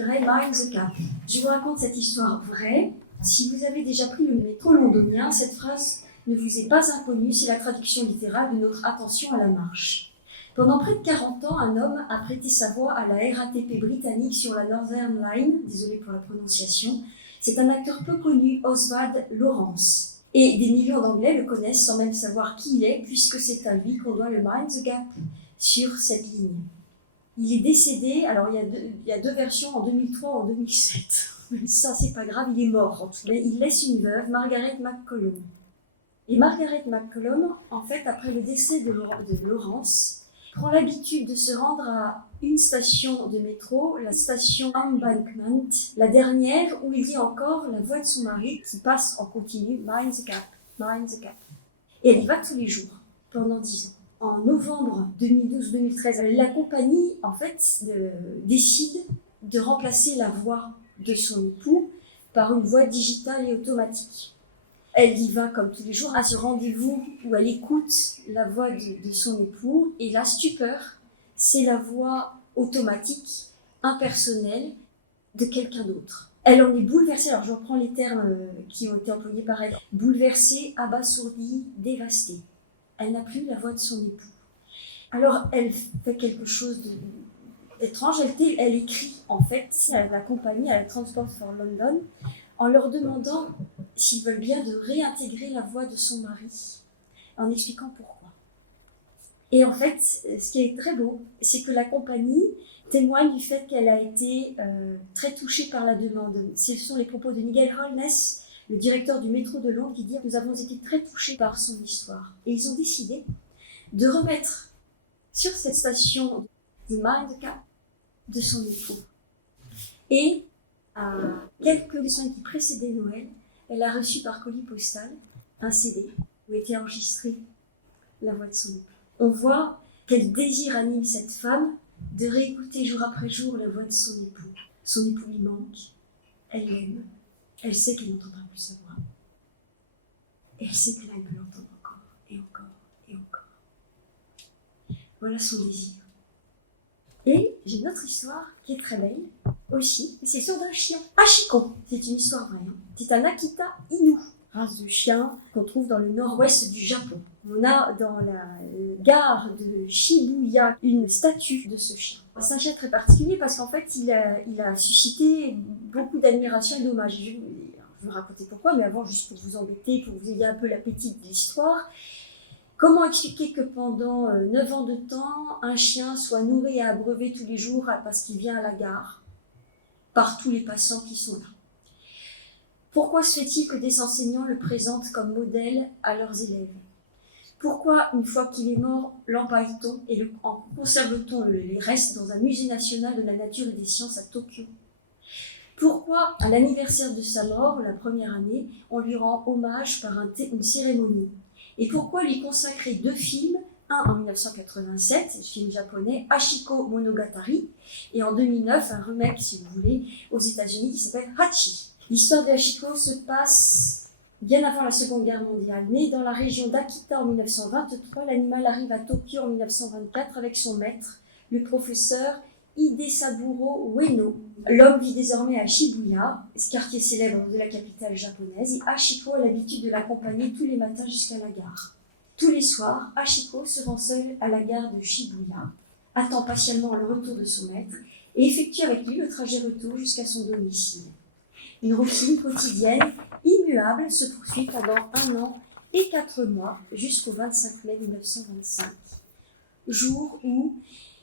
s'intitulerait Mind the Gap. Je vous raconte cette histoire vraie. Si vous avez déjà pris le métro londonien, cette phrase ne vous est pas inconnue, c'est la traduction littérale de notre attention à la marche. Pendant près de 40 ans, un homme a prêté sa voix à la RATP britannique sur la Northern Line, désolé pour la prononciation. C'est un acteur peu connu, Oswald Lawrence. Et des millions d'Anglais le connaissent sans même savoir qui il est, puisque c'est à lui qu'on doit le Mind the Gap sur cette ligne. Il est décédé, alors il y a deux versions, en 2003 ou en 2007. Ça, c'est pas grave, il est mort en tout cas. Il laisse une veuve, Margaret McCollum. Et Margaret McCollum, en fait, après le décès de Lawrence, prend l'habitude de se rendre à une station de métro, la station Embankment, la dernière où il dit encore la voix de son mari qui passe en continu, Mind the Gap, Mind the Gap. Et elle y va tous les jours, pendant 10 ans. En novembre 2012-2013, la compagnie, en fait, décide de remplacer la voix de son époux par une voix digitale et automatique. Elle y va comme tous les jours à ce rendez-vous où elle écoute la voix de son époux et la stupeur, c'est la voix automatique, impersonnelle de quelqu'un d'autre. Elle en est bouleversée, alors je reprends les termes qui ont été employés par elle, bouleversée, abasourdie, dévastée. Elle n'a plus la voix de son époux. Alors elle fait quelque chose d'étrange, elle écrit en fait à la compagnie, à la Transport for London, en leur demandant s'ils veulent bien de réintégrer la voix de son mari, en expliquant pourquoi. Et en fait, ce qui est très beau, c'est que la compagnie témoigne du fait qu'elle a été très touchée par la demande. Ce sont les propos de Nigel Holness, le directeur du métro de Londres, qui dit « Nous avons été très touchés par son histoire ». Et ils ont décidé de remettre sur cette station de Mind the Gap de son époux. Et à quelques semaines qui précédaient Noël, elle a reçu par colis postal un CD où était enregistrée la voix de son époux. On voit quel désir anime cette femme de réécouter jour après jour la voix de son époux. Son époux lui manque, elle l'aime, elle sait qu'elle n'entendra plus sa voix. Et elle sait que là, elle peut l'entendre encore, et encore, et encore. Voilà son désir. Et j'ai une autre histoire qui est très belle aussi, c'est l'histoire d'un chien, Hachiko. C'est une histoire vraie. C'est un Akita Inu, race de chien qu'on trouve dans le nord-ouest du Japon. On a dans la gare de Shibuya une statue de ce chien. C'est un chien très particulier parce qu'en fait, il a suscité beaucoup d'admiration et d'hommage. Je vais vous raconter pourquoi, mais avant, juste pour vous embêter, pour que vous ayez un peu l'appétit de l'histoire. Comment expliquer que pendant 9 ans de temps, un chien soit nourri et abreuvé tous les jours parce qu'il vient à la gare par tous les passants qui sont là? Pourquoi se fait-il que des enseignants le présentent comme modèle à leurs élèves? Pourquoi, une fois qu'il est mort, l'empaille-t-on et en conserve-t-on les restes dans un musée national de la nature et des sciences à Tokyo? Pourquoi, à l'anniversaire de sa mort, la première année, on lui rend hommage par une cérémonie? Et pourquoi lui consacrer 2 films, un en 1987, le film japonais Hachiko Monogatari, et en 2009, un remake, si vous voulez, aux États-Unis qui s'appelle Hachi. L'histoire de Hachiko se passe bien avant la Seconde Guerre mondiale. Né dans la région d'Akita en 1923, l'animal arrive à Tokyo en 1924 avec son maître, le professeur Hidesaburo Ueno. L'homme vit désormais à Shibuya, quartier célèbre de la capitale japonaise, et Hachiko a l'habitude de l'accompagner tous les matins jusqu'à la gare. Tous les soirs, Hachiko se rend seul à la gare de Shibuya, attend patiemment le retour de son maître et effectue avec lui le trajet retour jusqu'à son domicile. Une routine quotidienne, immuable, se poursuit pendant 1 an et 4 mois jusqu'au 25 mai 1925, jour où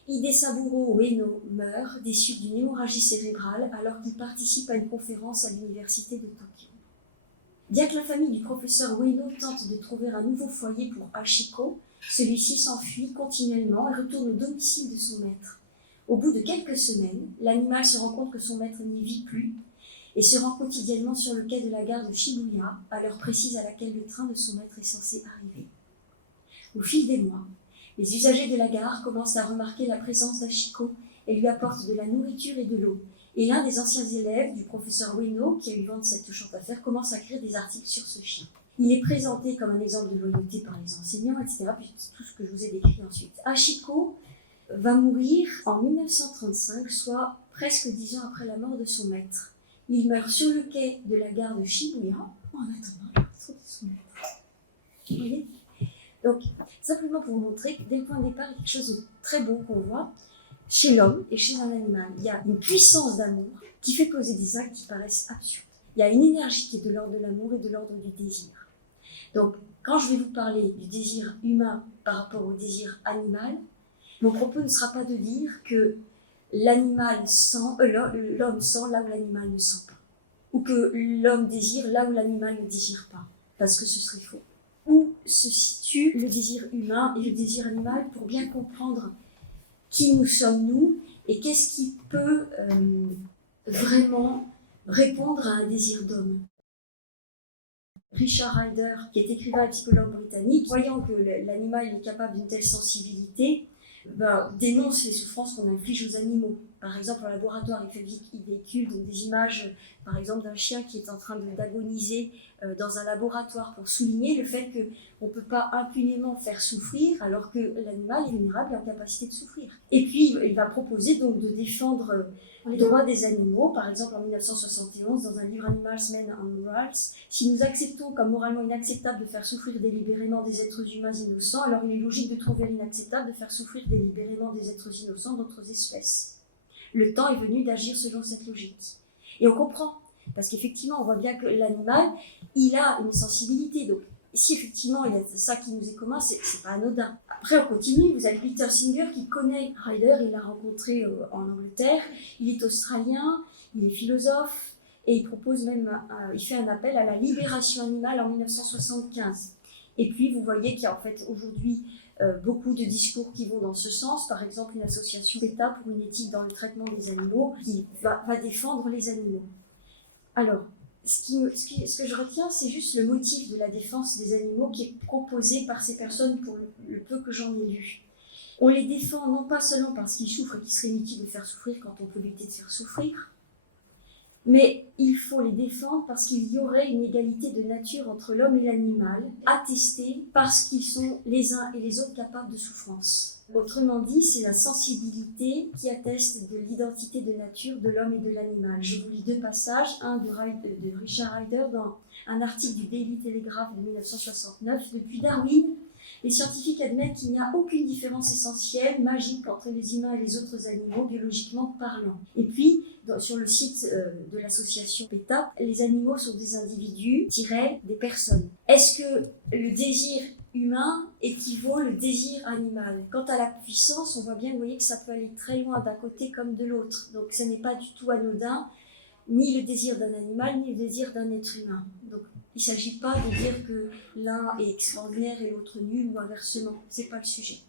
Hidesaburo Ueno meurt des suites d'une hémorragie cérébrale alors qu'il participe à une conférence à l'université de Tokyo. Bien que la famille du professeur Ueno tente de trouver un nouveau foyer pour Hachiko, celui-ci s'enfuit continuellement et retourne au domicile de son maître. Au bout de quelques semaines, l'animal se rend compte que son maître n'y vit plus et se rend quotidiennement sur le quai de la gare de Shibuya, à l'heure précise à laquelle le train de son maître est censé arriver. Au fil des mois, les usagers de la gare commencent à remarquer la présence d'Hachiko et lui apportent de la nourriture et de l'eau. Et l'un des anciens élèves du professeur Ueno, qui a eu vent de cette touchante affaire, commence à écrire des articles sur ce chien. Il est présenté comme un exemple de loyauté par les enseignants, etc. Puis tout ce que je vous ai décrit ensuite. Hachiko va mourir en 1935, soit presque 10 ans après la mort de son maître. Il meurt sur le quai de la gare de Shibuya en attendant le retour de son maître. Vous voyez ? Donc, simplement pour vous montrer que dès le point de départ, il y a quelque chose de très beau qu'on voit chez l'homme et chez un animal. Il y a une puissance d'amour qui fait poser des actes qui paraissent absurdes. Il y a une énergie qui est de l'ordre de l'amour et de l'ordre du désir. Donc, quand je vais vous parler du désir humain par rapport au désir animal, mon propos ne sera pas de dire que l'animal sent, l'homme sent là où l'animal ne sent pas, ou que l'homme désire là où l'animal ne désire pas, parce que ce serait faux. Où se situe le désir humain et le désir animal pour bien comprendre qui nous sommes nous et qu'est-ce qui peut vraiment répondre à un désir d'homme. Richard Ryder, qui est écrivain et psychologue britannique, voyant que l'animal est capable d'une telle sensibilité, dénonce les souffrances qu'on inflige aux animaux. Par exemple, en laboratoire, il véhicule donc des images, par exemple, d'un chien qui est en train d'agoniser dans un laboratoire pour souligner le fait qu'on ne peut pas impunément faire souffrir alors que l'animal est vulnérable et en capacité de souffrir. Et puis, il va proposer donc de défendre les droits des animaux. Par exemple, en 1971, dans un livre Animals, Men and Morals, si nous acceptons comme moralement inacceptable de faire souffrir délibérément des êtres humains innocents, alors il est logique de trouver inacceptable de faire souffrir délibérément des êtres innocents d'autres espèces. Le temps est venu d'agir selon cette logique. Et on comprend, parce qu'effectivement, on voit bien que l'animal, il a une sensibilité. Donc, si effectivement il y a ça qui nous est commun, c'est pas anodin. Après, on continue. Vous avez Peter Singer qui connaît Ryder, il l'a rencontré en Angleterre. Il est australien, il est philosophe, et il propose même, il fait un appel à la libération animale en 1975. Et puis, vous voyez qu'il y a en fait aujourd'hui beaucoup de discours qui vont dans ce sens. Par exemple, une association PETA pour une éthique dans le traitement des animaux qui va défendre les animaux. Alors, ce que je retiens, c'est juste le motif de la défense des animaux qui est proposé par ces personnes pour le peu que j'en ai lu. On les défend non pas seulement parce qu'ils souffrent et qu'il serait inutile de faire souffrir quand on peut éviter de faire souffrir, mais il faut les défendre parce qu'il y aurait une égalité de nature entre l'homme et l'animal, attestée parce qu'ils sont les uns et les autres capables de souffrance. Autrement dit, c'est la sensibilité qui atteste de l'identité de nature de l'homme et de l'animal. Je vous lis deux passages, un de Richard Ryder dans un article du Daily Telegraph de 1969. Depuis Darwin, les scientifiques admettent qu'il n'y a aucune différence essentielle, magique entre les humains et les autres animaux, biologiquement parlant. Et puis, sur le site de l'association PETA, les animaux sont des individus, des personnes. Est-ce que le désir humain équivaut le désir animal? Quant à la puissance, on voit bien, vous voyez, que ça peut aller très loin d'un côté comme de l'autre. Donc, ce n'est pas du tout anodin, ni le désir d'un animal, ni le désir d'un être humain. Donc, il ne s'agit pas de dire que l'un est extraordinaire et l'autre nul, ou inversement. Ce n'est pas le sujet.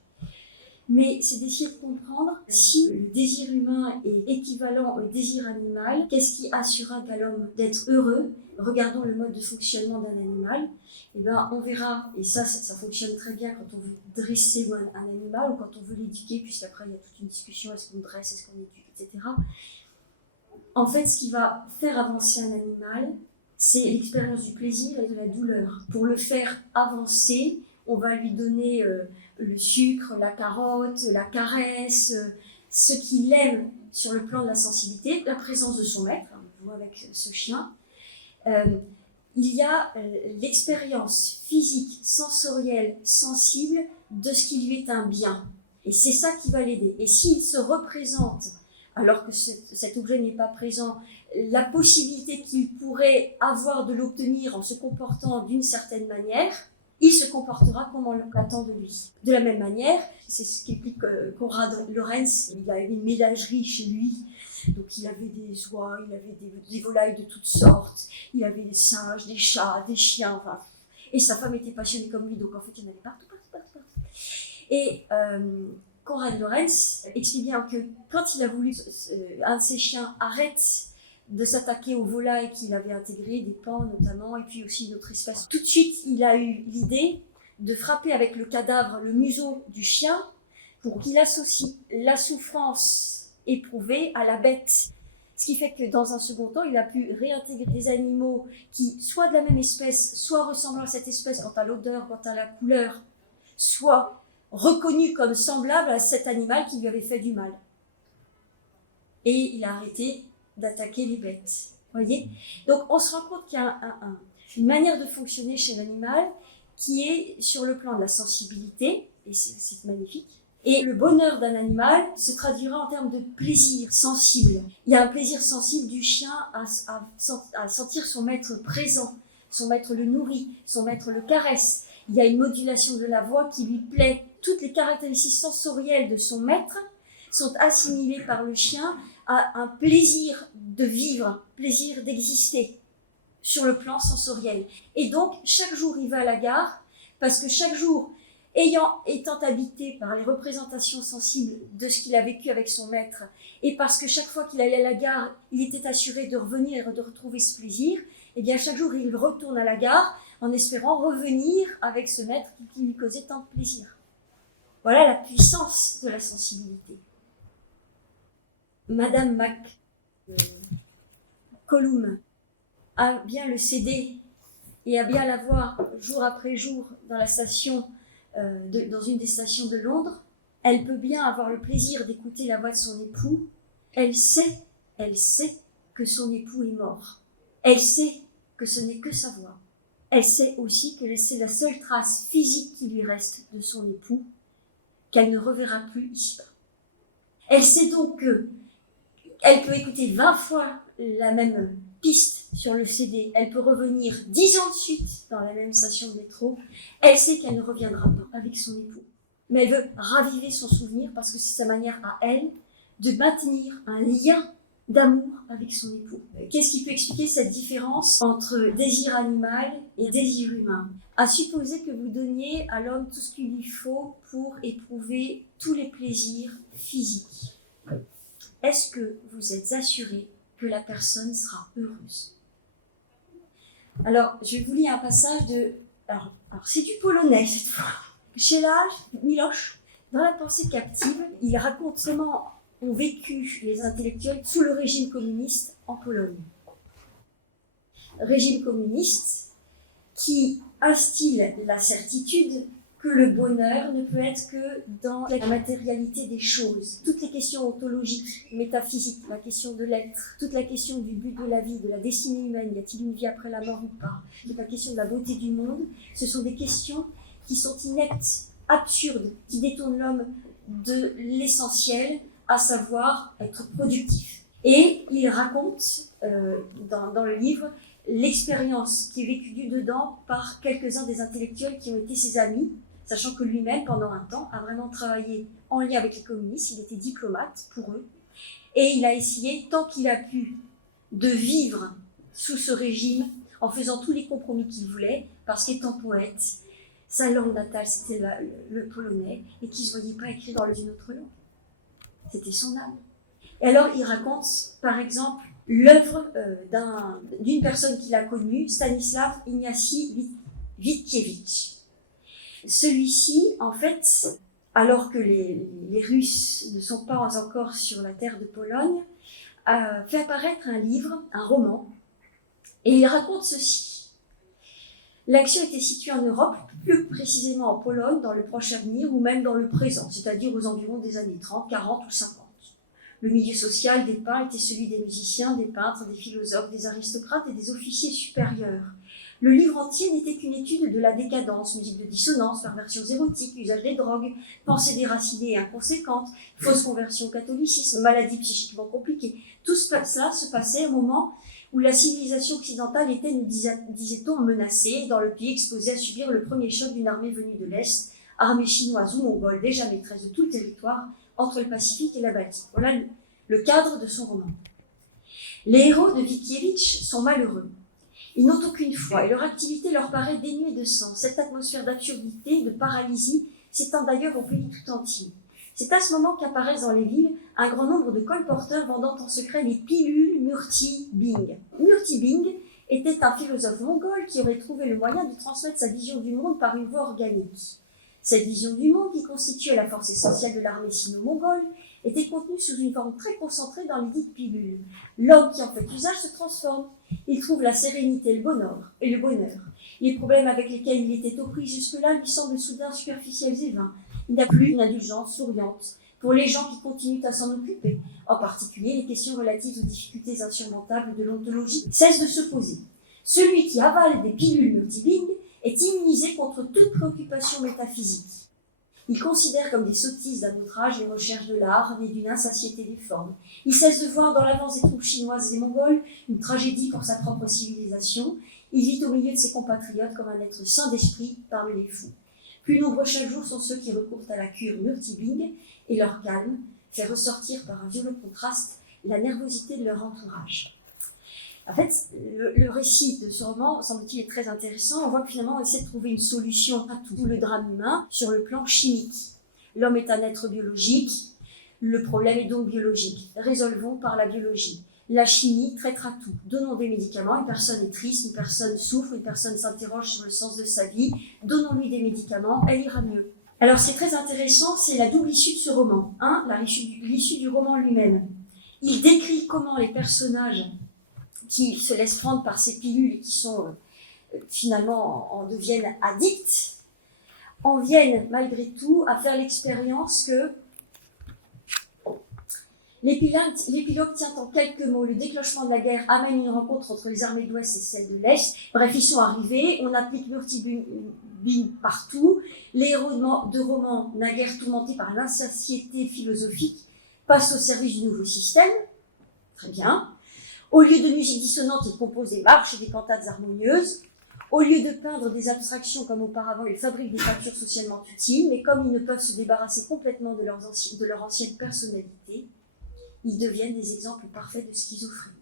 Mais c'est d'essayer de comprendre si le désir humain est équivalent au désir animal, qu'est-ce qui assurera à l'homme d'être heureux? Regardons le mode de fonctionnement d'un animal. Eh bien, on verra, et ça fonctionne très bien quand on veut dresser un animal ou quand on veut l'éduquer, puisqu'après il y a toute une discussion, est-ce qu'on dresse, est-ce qu'on éduque, etc. En fait, ce qui va faire avancer un animal, c'est l'expérience du plaisir et de la douleur. Pour le faire avancer, on va lui donner le sucre, la carotte, la caresse, ce qu'il aime sur le plan de la sensibilité, la présence de son maître, on le voit avec ce chien. Il y a l'expérience physique, sensorielle, sensible de ce qui lui est un bien. Et c'est ça qui va l'aider. Et s'il se représente, alors que cet objet n'est pas présent, la possibilité qu'il pourrait avoir de l'obtenir en se comportant d'une certaine manière, il se comportera comme on l'attend de lui. De la même manière, c'est ce qu'explique Konrad Lorenz, il a une ménagerie chez lui, donc il avait des oies, il avait des volailles de toutes sortes, il avait des singes, des chats, des chiens, enfin, et sa femme était passionnée comme lui, donc en fait il y en avait partout. Et Konrad Lorenz explique bien que quand il a voulu, un de ses chiens arrête de s'attaquer aux volailles qu'il avait intégrées, des paons notamment, et puis aussi d'autres espèces. Tout de suite, il a eu l'idée de frapper avec le cadavre le museau du chien pour qu'il associe la souffrance éprouvée à la bête. Ce qui fait que dans un second temps, il a pu réintégrer des animaux qui, soit de la même espèce, soit ressemblant à cette espèce quant à l'odeur, quant à la couleur, soit reconnus comme semblables à cet animal qui lui avait fait du mal. et il a arrêté d'attaquer les bêtes. Voyez ? Donc on se rend compte qu'il y a une manière de fonctionner chez l'animal qui est sur le plan de la sensibilité, et c'est magnifique. Et le bonheur d'un animal se traduira en termes de plaisir sensible. Il y a un plaisir sensible du chien à sentir son maître présent, son maître le nourrit, son maître le caresse. Il y a une modulation de la voix qui lui plaît. Toutes les caractéristiques sensorielles de son maître sont assimilées par le chien à un plaisir de vivre, plaisir d'exister sur le plan sensoriel. Et donc, chaque jour, il va à la gare, parce que chaque jour, étant habité par les représentations sensibles de ce qu'il a vécu avec son maître, et parce que chaque fois qu'il allait à la gare, il était assuré de revenir et de retrouver ce plaisir, et bien chaque jour, il retourne à la gare en espérant revenir avec ce maître qui lui causait tant de plaisir. Voilà la puissance de la sensibilité. Madame McCollum a bien le céder et a bien la voir jour après jour dans la station, dans une des stations de Londres. Elle peut bien avoir le plaisir d'écouter la voix de son époux. Elle sait que son époux est mort. Elle sait que ce n'est que sa voix. Elle sait aussi que c'est la seule trace physique qui lui reste de son époux, qu'elle ne reverra plus ici-bas. Elle sait donc qu'elle peut écouter 20 fois la même piste sur le CD, elle peut revenir 10 ans de suite dans la même station de métro, elle sait qu'elle ne reviendra pas avec son époux. Mais elle veut raviver son souvenir parce que c'est sa manière à elle de maintenir un lien d'amour avec son époux. Qu'est-ce qui peut expliquer cette différence entre désir animal et désir humain ? À supposer que vous donniez à l'homme tout ce qu'il lui faut pour éprouver tous les plaisirs physiques. Est-ce que vous êtes assuré que la personne sera heureuse ? Alors, je vous lis un passage de... Alors c'est du polonais cette fois. Czeslaw Miłosz, dans La pensée captive, il raconte comment ont vécu les intellectuels sous le régime communiste en Pologne. Régime communiste qui instille la certitude que le bonheur ne peut être que dans la matérialité des choses. Toutes les questions ontologiques, métaphysiques, la question de l'être, toute la question du but de la vie, de la destinée humaine, y a-t-il une vie après la mort ou pas, toute la question de la beauté du monde, ce sont des questions qui sont ineptes, absurdes, qui détournent l'homme de l'essentiel, à savoir être productif. Et il raconte dans le livre l'expérience qui est vécue du dedans par quelques-uns des intellectuels qui ont été ses amis, sachant que lui-même, pendant un temps, a vraiment travaillé en lien avec les communistes, il était diplomate pour eux, et il a essayé, tant qu'il a pu, de vivre sous ce régime en faisant tous les compromis qu'il voulait, parce qu'étant poète, sa langue natale c'était le polonais, et qu'il ne se voyait pas écrire dans une autre langue. C'était son âme. Et alors il raconte, par exemple, l'œuvre d'une personne qu'il a connue, Stanisław Ignacy Witkiewicz. Celui-ci, en fait, alors que les Russes ne sont pas encore sur la terre de Pologne, a fait apparaître un livre, un roman, et il raconte ceci. L'action était située en Europe, plus précisément en Pologne, dans le proche avenir ou même dans le présent, c'est-à-dire aux environs des années 30, 40 ou 50. Le milieu social dépeint était celui des musiciens, des peintres, des philosophes, des aristocrates et des officiers supérieurs. Le livre entier n'était qu'une étude de la décadence, musique de dissonance, perversions érotiques, usage des drogues, pensées déracinées et inconséquentes, fausse conversion au catholicisme, maladies psychiquement compliquées. Tout cela se passait au moment où la civilisation occidentale était, nous disait-on, menacée, dans le pays exposé à subir le premier choc d'une armée venue de l'Est, armée chinoise ou mongole, déjà maîtresse de tout le territoire, entre le Pacifique et la Baltique. Voilà le cadre de son roman. Les héros de Witkiewicz sont malheureux. Ils n'ont aucune foi et leur activité leur paraît dénuée de sens. Cette atmosphère d'absurdité, de paralysie, s'étend d'ailleurs au pays tout entier. C'est à ce moment qu'apparaissent dans les villes un grand nombre de colporteurs vendant en secret les pilules Murti Bing. Murti Bing était un philosophe mongol qui aurait trouvé le moyen de transmettre sa vision du monde par une voie organique. Cette vision du monde, qui constituait la force essentielle de l'armée sino-mongole, était contenue sous une forme très concentrée dans les dites pilules. L'homme qui en fait usage se transforme. Il trouve la sérénité, le bonheur. Les problèmes avec lesquels il était aux prises jusque-là lui semblent soudain superficiels et vains. Il n'a plus une indulgence souriante pour les gens qui continuent à s'en occuper, en particulier les questions relatives aux difficultés insurmontables de l'ontologie, cessent de se poser. Celui qui avale des pilules multilignes est immunisé contre toute préoccupation métaphysique. Il considère comme des sottises d'un autre âge les recherches de l'art et d'une insatiété des formes. Il cesse de voir dans l'avance des troupes chinoises et mongoles une tragédie pour sa propre civilisation. Il vit au milieu de ses compatriotes comme un être sain d'esprit parmi les fous. Plus nombreux chaque jour sont ceux qui recourent à la cure Murtibing et leur calme fait ressortir par un violent contraste la nervosité de leur entourage. En fait, le récit de ce roman, semble-t-il, est très intéressant. On voit que finalement, on essaie de trouver une solution à tout le drame humain sur le plan chimique. L'homme est un être biologique, le problème est donc biologique. Résolvons par la biologie. La chimie traitera tout. Donnons des médicaments, une personne est triste, une personne souffre, une personne s'interroge sur le sens de sa vie. Donnons-lui des médicaments, elle ira mieux. Alors c'est très intéressant, c'est la double issue de ce roman. L'issue du roman lui-même. Il décrit comment les personnages qui se laissent prendre par ces pilules qui sont finalement en deviennent addicts, en viennent malgré tout à faire l'expérience que l'épilogue tient en quelques mots. Le déclenchement de la guerre amène une rencontre entre les armées de l'Ouest et celles de l'Est. Bref, ils sont arrivés, on applique Murtibing partout. Les héros de romans, naguère tourmentés par l'insatiété philosophique, passent au service du nouveau système. Très bien. Au lieu de musique dissonante, ils composent des marches et des cantates harmonieuses. Au lieu de peindre des abstractions comme auparavant, ils fabriquent des peintures socialement utiles, mais comme ils ne peuvent se débarrasser complètement de leur ancienne personnalité, ils deviennent des exemples parfaits de schizophrénie.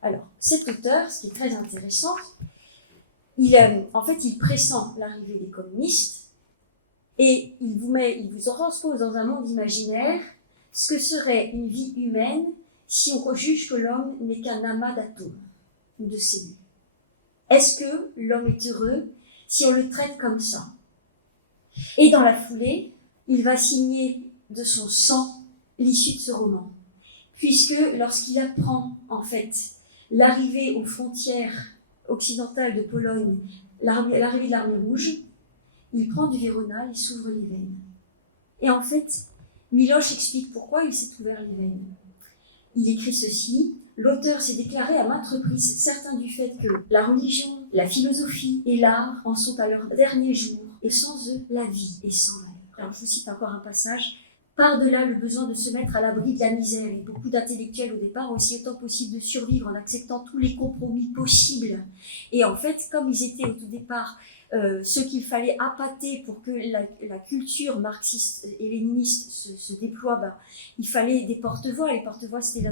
Alors, cet auteur, ce qui est très intéressant, il pressent l'arrivée des communistes et il vous transpose dans un monde imaginaire ce que serait une vie humaine si on juge que l'homme n'est qu'un amas d'atomes ou de cellules. Est-ce que l'homme est heureux si on le traite comme ça? Et dans la foulée, il va signer de son sang l'issue de ce roman, puisque lorsqu'il apprend en fait l'arrivée aux frontières occidentales de Pologne, l'arrivée de l'armée rouge, il prend du Véronal et s'ouvre les veines. Et en fait, Miloš explique pourquoi il s'est ouvert les veines. Il écrit ceci: l'auteur s'est déclaré à maintes reprises certain du fait que la religion, la philosophie et l'art en sont à leur dernier jour, et sans eux, la vie est sans rêve. Alors je vous cite encore un passage. Par-delà le besoin de se mettre à l'abri de la misère, et beaucoup d'intellectuels au départ ont essayé autant possible de survivre en acceptant tous les compromis possibles. Et en fait, comme ils étaient au tout départ ce qu'il fallait appâter pour que la culture marxiste et léniniste se déploie, il fallait des porte-voix. Les porte-voix, c'était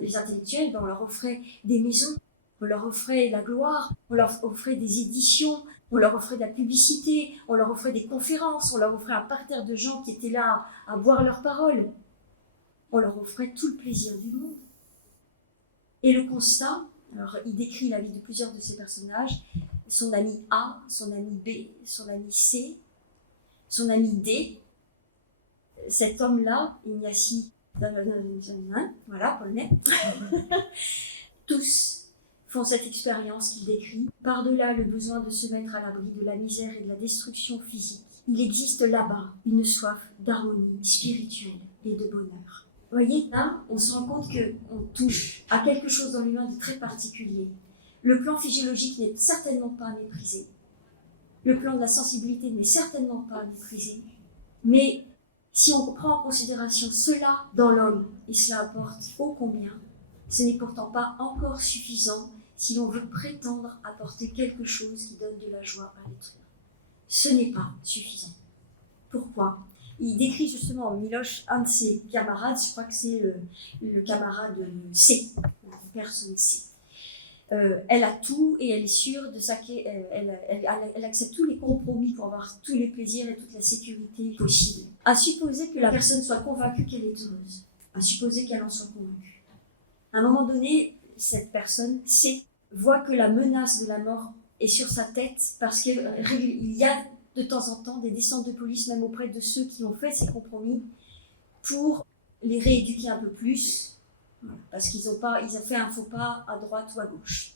les intellectuels. On leur offrait des maisons, on leur offrait la gloire, on leur offrait des éditions, on leur offrait de la publicité, on leur offrait des conférences, on leur offrait un parterre de gens qui étaient là à boire leurs paroles. On leur offrait tout le plaisir du monde. Et le constat, alors il décrit la vie de plusieurs de ces personnages, son ami A, son ami B, son ami C, son ami D. Cet homme-là, Ignacy, voilà, polonais, tous font cette expérience qu'il décrit. Par-delà le besoin de se mettre à l'abri de la misère et de la destruction physique, il existe là-bas une soif d'harmonie spirituelle et de bonheur. Vous voyez, là, on se rend compte qu'on touche à quelque chose dans l'humain de très particulier. Le plan physiologique n'est certainement pas méprisé. Le plan de la sensibilité n'est certainement pas méprisé. Mais si on prend en considération cela dans l'homme, et cela apporte ô combien, ce n'est pourtant pas encore suffisant si l'on veut prétendre apporter quelque chose qui donne de la joie à l'être humain. Ce n'est pas suffisant. Pourquoi ? Il décrit justement Miloš, un de ses camarades, je crois que c'est le camarade C, la personne C. Elle a tout et elle est sûre de ça elle accepte tous les compromis pour avoir tous les plaisirs et toute la sécurité possible. À supposer que la personne soit convaincue qu'elle est heureuse, à supposer qu'elle en soit convaincue. À un moment donné, cette personne C voit que la menace de la mort est sur sa tête parce qu'il y a de temps en temps des descentes de police même auprès de ceux qui ont fait ces compromis pour les rééduquer un peu plus. Parce qu'ils ont fait un faux pas à droite ou à gauche.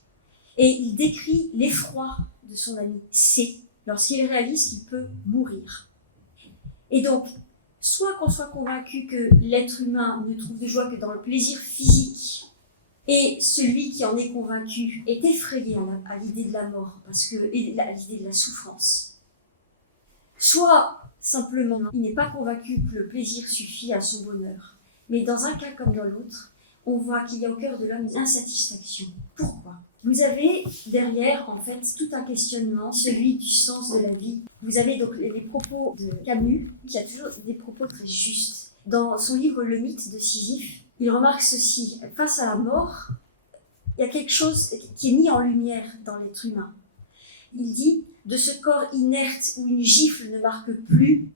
Et il décrit l'effroi de son ami C lorsqu'il réalise qu'il peut mourir. Et donc, soit qu'on soit convaincu que l'être humain ne trouve de joie que dans le plaisir physique, et celui qui en est convaincu est effrayé à l'idée de la mort, et à l'idée de la souffrance. Soit simplement, il n'est pas convaincu que le plaisir suffit à son bonheur. Mais dans un cas comme dans l'autre, on voit qu'il y a au cœur de l'homme une insatisfaction. Pourquoi ? Vous avez derrière, en fait, tout un questionnement, celui du sens de la vie. Vous avez donc les propos de Camus, qui a toujours des propos très justes. Dans son livre Le mythe de Sisyphe, il remarque ceci. Face à la mort, il y a quelque chose qui est mis en lumière dans l'être humain. Il dit, de ce corps inerte où une gifle ne marque plus,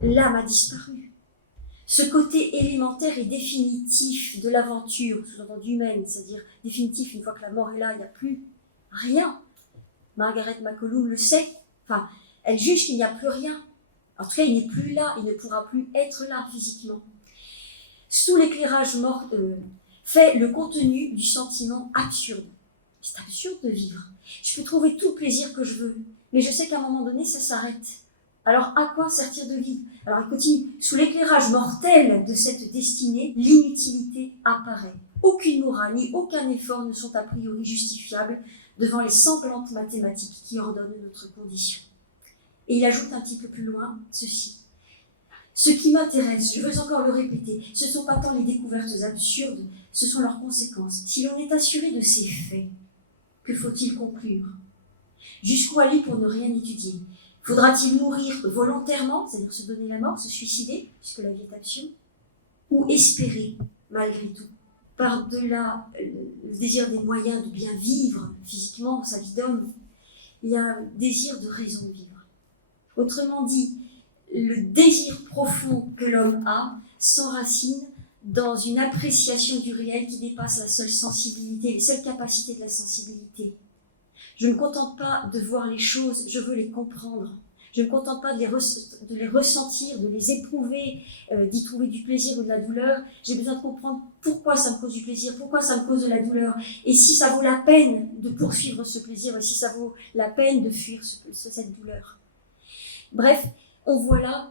l'âme a disparu. Ce côté élémentaire et définitif de l'aventure, sous-entendu humaine, c'est-à-dire définitif, une fois que la mort est là, il n'y a plus rien. Margaret MacLuhan le sait. Enfin, elle juge qu'il n'y a plus rien. En tout cas, il n'est plus là, il ne pourra plus être là physiquement. Sous l'éclairage mort, fait le contenu du sentiment absurde. C'est absurde de vivre. Je peux trouver tout le plaisir que je veux, mais je sais qu'à un moment donné, ça s'arrête. Alors, à quoi sert-il de vivre ? Alors, il continue. Sous l'éclairage mortel de cette destinée, l'inutilité apparaît. Aucune morale ni aucun effort ne sont a priori justifiables devant les sanglantes mathématiques qui ordonnent notre condition. Et il ajoute un petit peu plus loin ceci. Ce qui m'intéresse, je veux encore le répéter, ce ne sont pas tant les découvertes absurdes, ce sont leurs conséquences. Si l'on est assuré de ces faits, que faut-il conclure ? Jusqu'où aller pour ne rien étudier ? Faudra-t-il mourir volontairement, c'est-à-dire se donner la mort, se suicider, puisque la vie est absurde, ou espérer, malgré tout, par-delà le désir des moyens de bien vivre physiquement, sa vie d'homme, il y a un désir de raison de vivre. Autrement dit, le désir profond que l'homme a s'enracine dans une appréciation du réel qui dépasse la seule sensibilité, la seule capacité de la sensibilité. Je ne me contente pas de voir les choses, je veux les comprendre. Je ne me contente pas de les ressentir, de les éprouver, d'y trouver du plaisir ou de la douleur. J'ai besoin de comprendre pourquoi ça me cause du plaisir, pourquoi ça me cause de la douleur. Et si ça vaut la peine de poursuivre ce plaisir, et si ça vaut la peine de fuir cette douleur. Bref, on voit là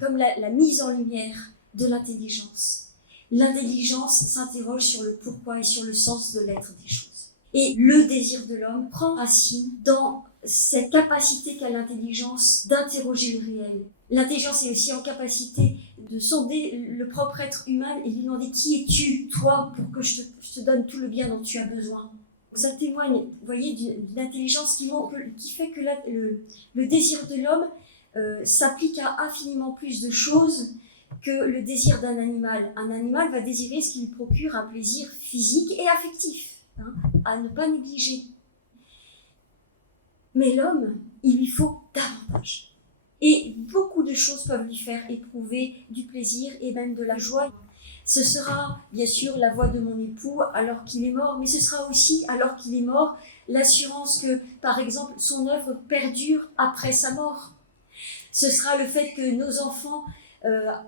comme la mise en lumière de l'intelligence. L'intelligence s'interroge sur le pourquoi et sur le sens de l'être des choses. Et le désir de l'homme prend racine dans cette capacité qu'a l'intelligence d'interroger le réel. L'intelligence est aussi en capacité de sonder le propre être humain et lui demander qui es-tu, toi, pour que je te donne tout le bien dont tu as besoin. Ça témoigne, vous voyez, d'une intelligence qui fait que le désir de l'homme s'applique à infiniment plus de choses que le désir d'un animal. Un animal va désirer ce qui lui procure un plaisir physique et affectif. À ne pas négliger. Mais l'homme, il lui faut davantage. Et beaucoup de choses peuvent lui faire éprouver du plaisir et même de la joie. Ce sera bien sûr la voix de mon époux alors qu'il est mort, mais ce sera aussi, alors qu'il est mort, l'assurance que, par exemple, son œuvre perdure après sa mort. Ce sera le fait que nos enfants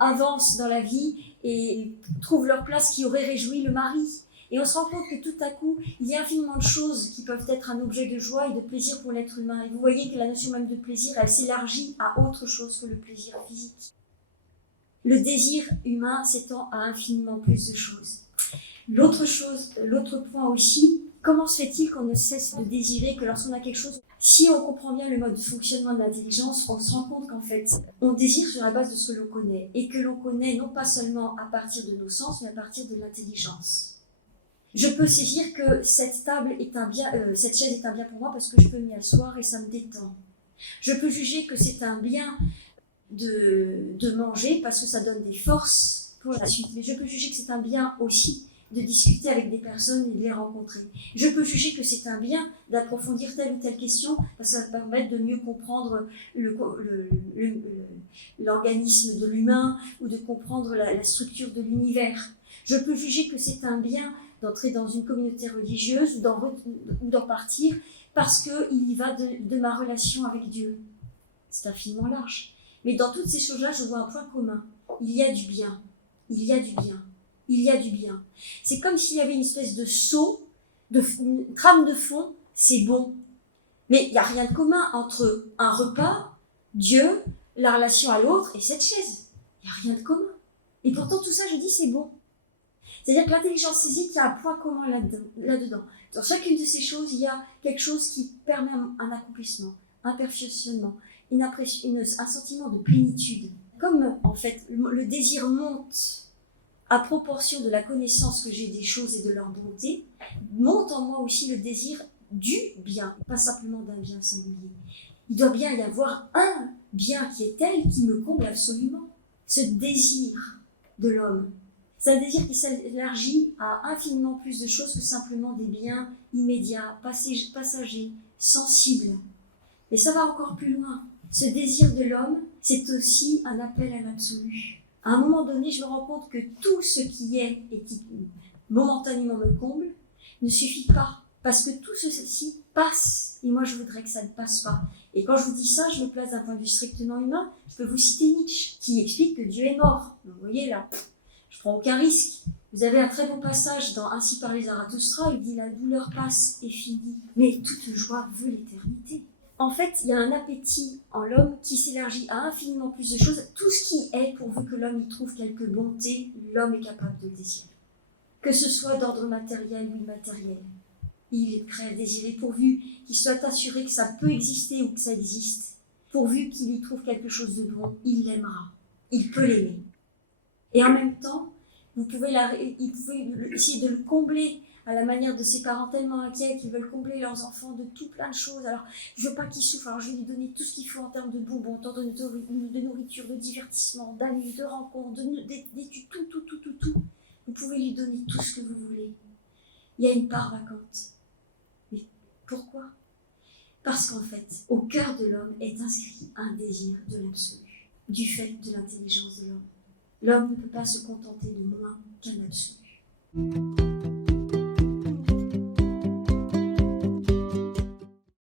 avancent dans la vie et trouvent leur place qui aurait réjoui le mari. Et on se rend compte que tout à coup, il y a infiniment de choses qui peuvent être un objet de joie et de plaisir pour l'être humain. Et vous voyez que la notion même de plaisir, elle s'élargit à autre chose que le plaisir physique. Le désir humain s'étend à infiniment plus de choses. L'autre point aussi, comment se fait-il qu'on ne cesse de désirer que lorsqu'on a quelque chose ? Si on comprend bien le mode de fonctionnement de l'intelligence, on se rend compte qu'en fait, on désire sur la base de ce que l'on connaît. Et que l'on connaît non pas seulement à partir de nos sens, mais à partir de l'intelligence. Je peux saisir que cette chaise est un bien pour moi parce que je peux m'y asseoir et ça me détend. Je peux juger que c'est un bien de manger parce que ça donne des forces pour la suite. Mais je peux juger que c'est un bien aussi de discuter avec des personnes et de les rencontrer. Je peux juger que c'est un bien d'approfondir telle ou telle question parce que ça va permettre de mieux comprendre l'organisme de l'humain ou de comprendre la structure de l'univers. Je peux juger que c'est un bien d'entrer dans une communauté religieuse ou d'en partir parce qu'il y va de ma relation avec Dieu. C'est infiniment large. Mais dans toutes ces choses-là, je vois un point commun. Il y a du bien. Il y a du bien. Il y a du bien. C'est comme s'il y avait une espèce de seau, une trame de fond, c'est bon. Mais il n'y a rien de commun entre un repas, Dieu, la relation à l'autre et cette chaise. Il n'y a rien de commun. Et pourtant, tout ça, je dis, c'est bon. C'est-à-dire que l'intelligence saisit qu'il y a un point commun là-dedans. Dans chacune de ces choses, il y a quelque chose qui permet un accomplissement, un perfectionnement, un sentiment de plénitude. Comme, en fait, le désir monte à proportion de la connaissance que j'ai des choses et de leur bonté, monte en moi aussi le désir du bien, pas simplement d'un bien singulier. Il doit bien y avoir un bien qui est tel qui me comble absolument. Ce désir de l'homme, c'est un désir qui s'élargit à infiniment plus de choses que simplement des biens immédiats, passagers, sensibles. Mais ça va encore plus loin. Ce désir de l'homme, c'est aussi un appel à l'absolu. À un moment donné, je me rends compte que tout ce qui est et qui momentanément me comble ne suffit pas. Parce que tout ceci passe. Et moi, je voudrais que ça ne passe pas. Et quand je vous dis ça, je me place d'un point de vue strictement humain. Je peux vous citer Nietzsche, qui explique que Dieu est mort. Vous voyez là, je prends aucun risque. Vous avez un très beau passage dans Ainsi parlait Zarathustra, il dit « La douleur passe et finit, mais toute joie veut l'éternité ». En fait, il y a un appétit en l'homme qui s'élargit à infiniment plus de choses. Tout ce qui est, pourvu que l'homme y trouve quelque bonté, l'homme est capable de le désirer. Que ce soit d'ordre matériel ou immatériel. Il est prêt à le désirer pourvu qu'il soit assuré que ça peut exister ou que ça existe. Pourvu qu'il y trouve quelque chose de bon, il l'aimera. Il peut l'aimer. Et en même temps, il pouvait essayer de le combler à la manière de ses parents tellement inquiets qui veulent combler leurs enfants de tout plein de choses. Alors, je veux pas qu'il souffre, alors je vais lui donner tout ce qu'il faut en termes de bonbons, de nourriture, de divertissement, d'amis, de rencontres, d'études, tout. Vous pouvez lui donner tout ce que vous voulez. Il y a une part vacante. Mais pourquoi ? Parce qu'en fait, au cœur de l'homme est inscrit un désir de l'absolu, du fait de l'intelligence de l'homme. L'homme ne peut pas se contenter de moins qu'un absolu.